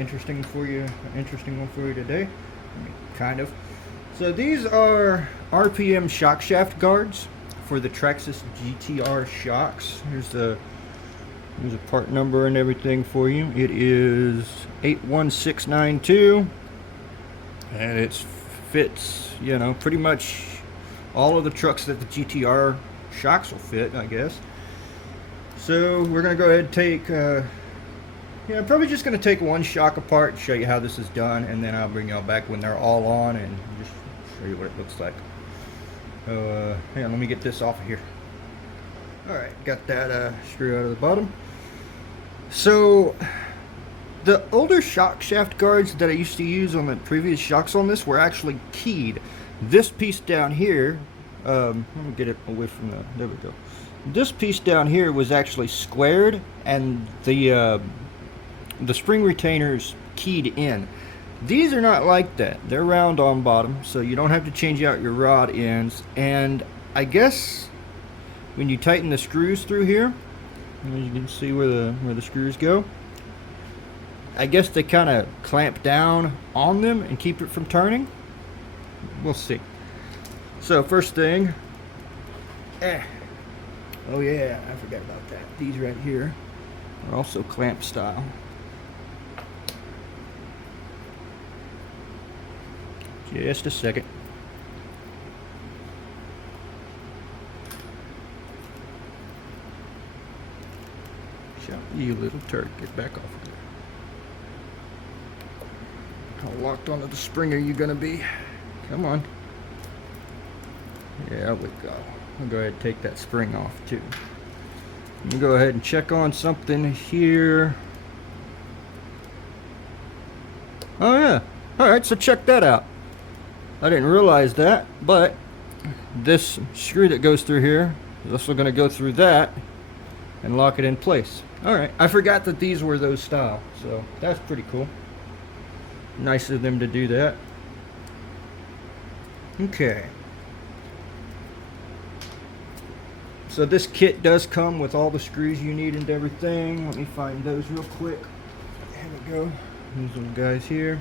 interesting one for you today. I mean, kind of. So these are RPM shock shaft guards for the Traxxas GTR shocks. Here's a part number and everything for you. It is 81692, and it fits, you know, pretty much all of the trucks that the GTR shocks will fit, I guess. So we're gonna go ahead and take, I'm probably just gonna take one shock apart and show you how this is done, and then I'll bring y'all back when they're all on and just show you what it looks like. Hang on, let me get this off of here. Alright, got that screw out of the bottom. So the older shock shaft guards that I used to use on the previous shocks on this were actually keyed. This piece down here, let me get it away from there we go. This piece down here was actually squared, and the spring retainers keyed in. These are not like that. They're round on bottom, so you don't have to change out your rod ends. And I guess when you tighten the screws through here, you can see where the screws go. I guess they kind of clamp down on them and keep it from turning. We'll see. So first thing, oh yeah, I forgot about that. These right here are also clamp style. Just a second. Shut you little turd, get back off of there. How locked onto the spring are you gonna be? Come on. There we go. I'll go ahead and take that spring off too. Let me go ahead and check on something here. Oh yeah. Alright, so check that out. I didn't realize that, but this screw that goes through here is also going to go through that and lock it in place. Alright, I forgot that these were those style, so that's pretty cool. Nice of them to do that. Okay. So this kit does come with all the screws you need and everything. Let me find those real quick. There we go. These little guys here.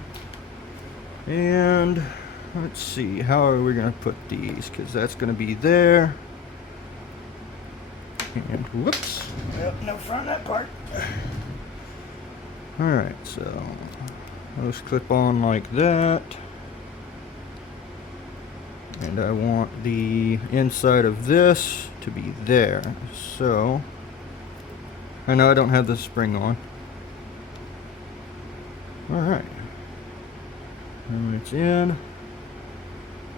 And let's see, how are we going to put these? Because that's going to be there. And whoops. Well, no front that part. Alright, so those clip on like that. And I want the inside of this to be there. So I know I don't have the spring on. Alright. And when it's in,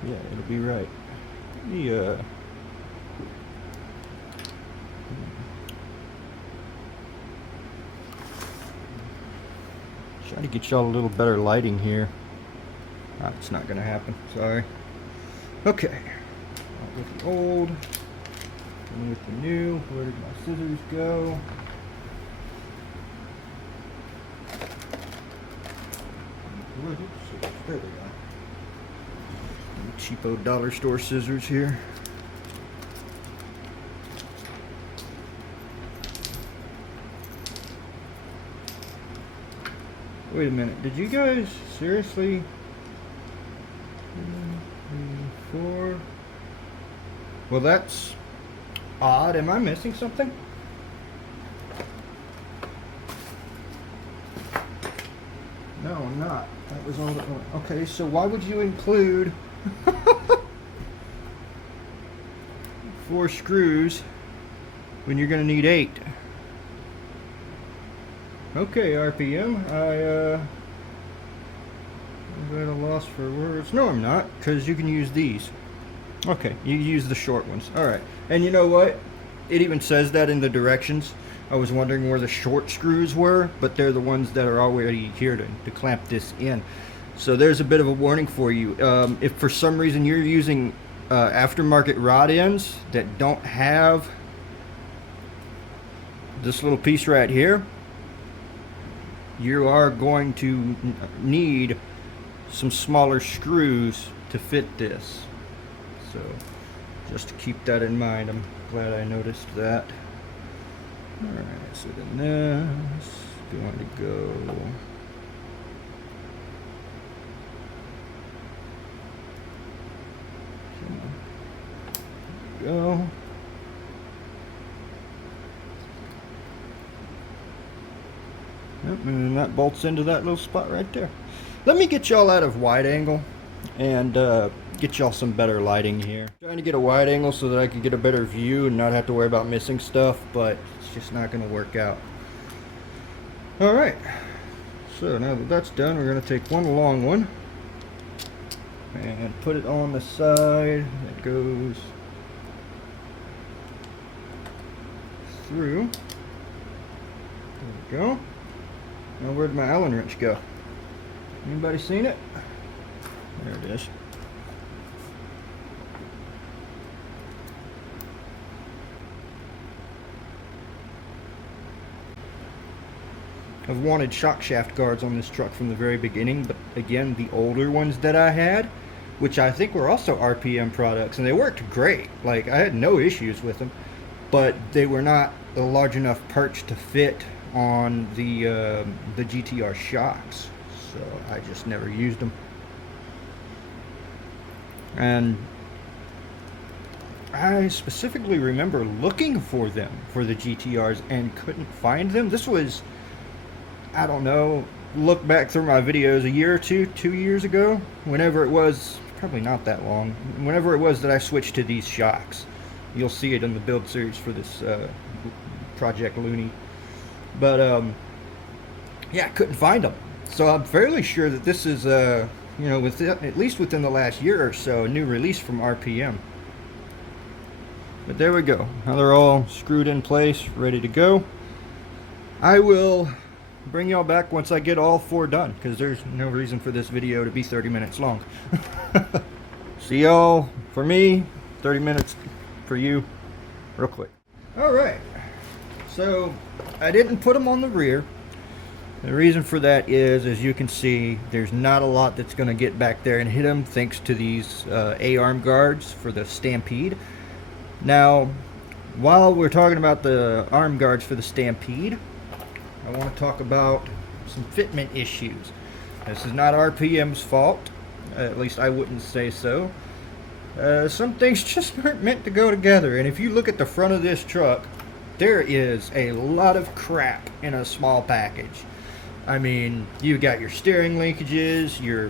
yeah, it'll be right. Yeah. Try to get y'all a little better lighting here. It's not gonna happen, sorry. Okay. Out with the old, and with the new. Where did my scissors go? There we go. Cheapo dollar store scissors here. Wait a minute, did you guys seriously? 2, 3, 4. Well, that's odd. Am I missing something? No, I'm not. That was all that. Okay, so why would you include 4 screws when you're going to need 8? Okay, RPM, I'm at a loss for words. No, I'm not, because you can use these. Okay, you use the short ones. Alright, and you know what? It even says that in the directions. I was wondering where the short screws were, but they're the ones that are already here to clamp this in. So there's a bit of a warning for you. If for some reason you're using aftermarket rod ends that don't have this little piece right here, you are going to need some smaller screws to fit this. So just to keep that in mind, I'm glad I noticed that. Alright, so then this is going to go go. Yep, and that bolts into that little spot right there. Let me get y'all out of wide angle and get y'all some better lighting here. Trying to get a wide angle so that I can get a better view and not have to worry about missing stuff, but it's just not going to work out. Alright, so now that that's done, we're going to take one long one and put it on the side that goes through. There we go. Now where'd my Allen wrench go? Anybody seen it? There it is. I've wanted shock shaft guards on this truck from the very beginning, but again, the older ones that I had, which I think were also RPM products, and they worked great. Like, I had no issues with them, but they were not a large enough perch to fit on the GTR shocks, so I just never used them. And I specifically remember looking for them for the GTRs and couldn't find them. This was, I don't know, look back through my videos a year or 2 years ago, whenever it was, probably not that long, whenever it was that I switched to these shocks. You'll see it in the build series for this Project Looney. But yeah, I couldn't find them, so I'm fairly sure that this is you know, at least within the last year or so, a new release from RPM. But there we go. Now they're all screwed in place, ready to go. I will bring y'all back once I get all 4 done, because there's no reason for this video to be 30 minutes long. See y'all, for me, 30 minutes for you, real quick. Alright, so I didn't put them on the rear. The reason for that is, as you can see, there's not a lot that's going to get back there and hit them thanks to these A-arm guards for the Stampede. Now, while we're talking about the arm guards for the Stampede, I want to talk about some fitment issues. This is not RPM's fault, at least I wouldn't say so. Some things just aren't meant to go together, and if you look at the front of this truck, there is a lot of crap in a small package. I mean, you got your steering linkages, your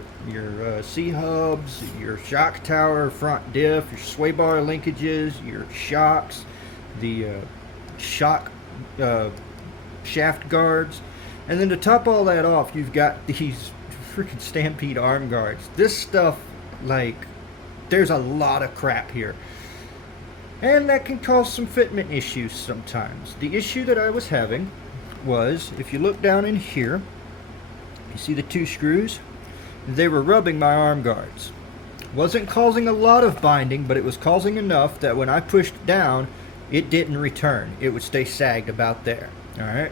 C-hubs, your shock tower, front diff, your sway bar linkages, your shocks, the shock shaft guards, and then to top all that off, you've got these freaking Stampede arm guards. This stuff, like, there's a lot of crap here, and that can cause some fitment issues sometimes. The issue that I was having was, if you look down in here, you see the 2 screws? They were rubbing my arm guards. Wasn't causing a lot of binding, but it was causing enough that when I pushed down, it didn't return. It would stay sagged about there. Alright,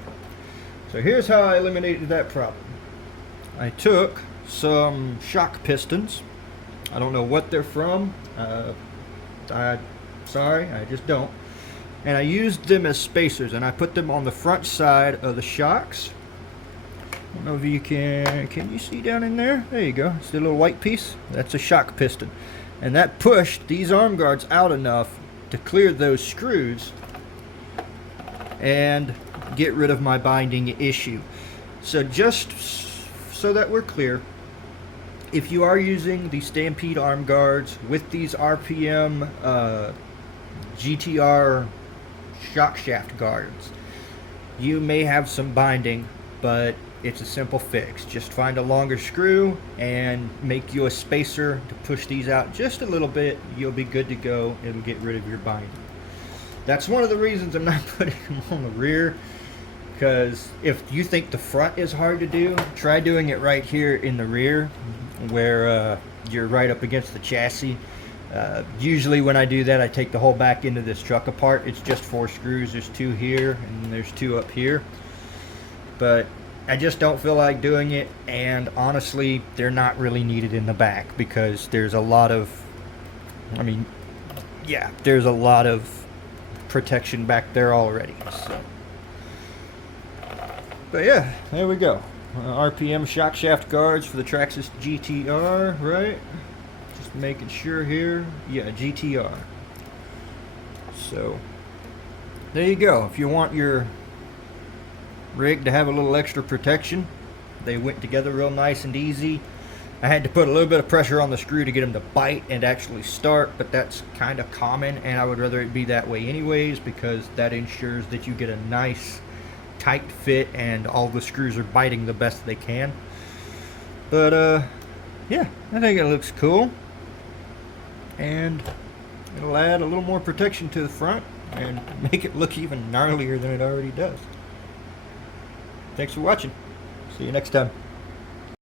so here's how I eliminated that problem. I took some shock pistons. I don't know what they're from. Sorry, I just don't. And I used them as spacers, and I put them on the front side of the shocks. I don't know if you can you see down in there? There you go. See the little white piece? That's a shock piston. And that pushed these arm guards out enough to clear those screws and get rid of my binding issue. So just so that we're clear, if you are using the Stampede arm guards with these RPM GTR shock shaft guards, you may have some binding, but it's a simple fix. Just find a longer screw and make you a spacer to push these out just a little bit. You'll be good to go. It'll get rid of your binding. That's one of the reasons I'm not putting them on the rear, because if you think the front is hard to do, try doing it right here in the rear where you're right up against the chassis. Usually when I do that, I take the whole back end of this truck apart. It's just 4 screws. There's 2 here and there's 2 up here, but I just don't feel like doing it, and honestly they're not really needed in the back because there's a lot of, I mean, yeah, there's a lot of protection back there already. So, but yeah, there we go. RPM shock shaft guards for the Traxxas GTR, right? Just making sure here. Yeah, GTR. So there you go. If you want your rig to have a little extra protection, they went together real nice and easy. I had to put a little bit of pressure on the screw to get them to bite and actually start, but that's kind of common, and I would rather it be that way anyways, because that ensures that you get a nice tight fit and all the screws are biting the best they can. But yeah, I think it looks cool, and it'll add a little more protection to the front and make it look even gnarlier than it already does. Thanks for watching. See you next time.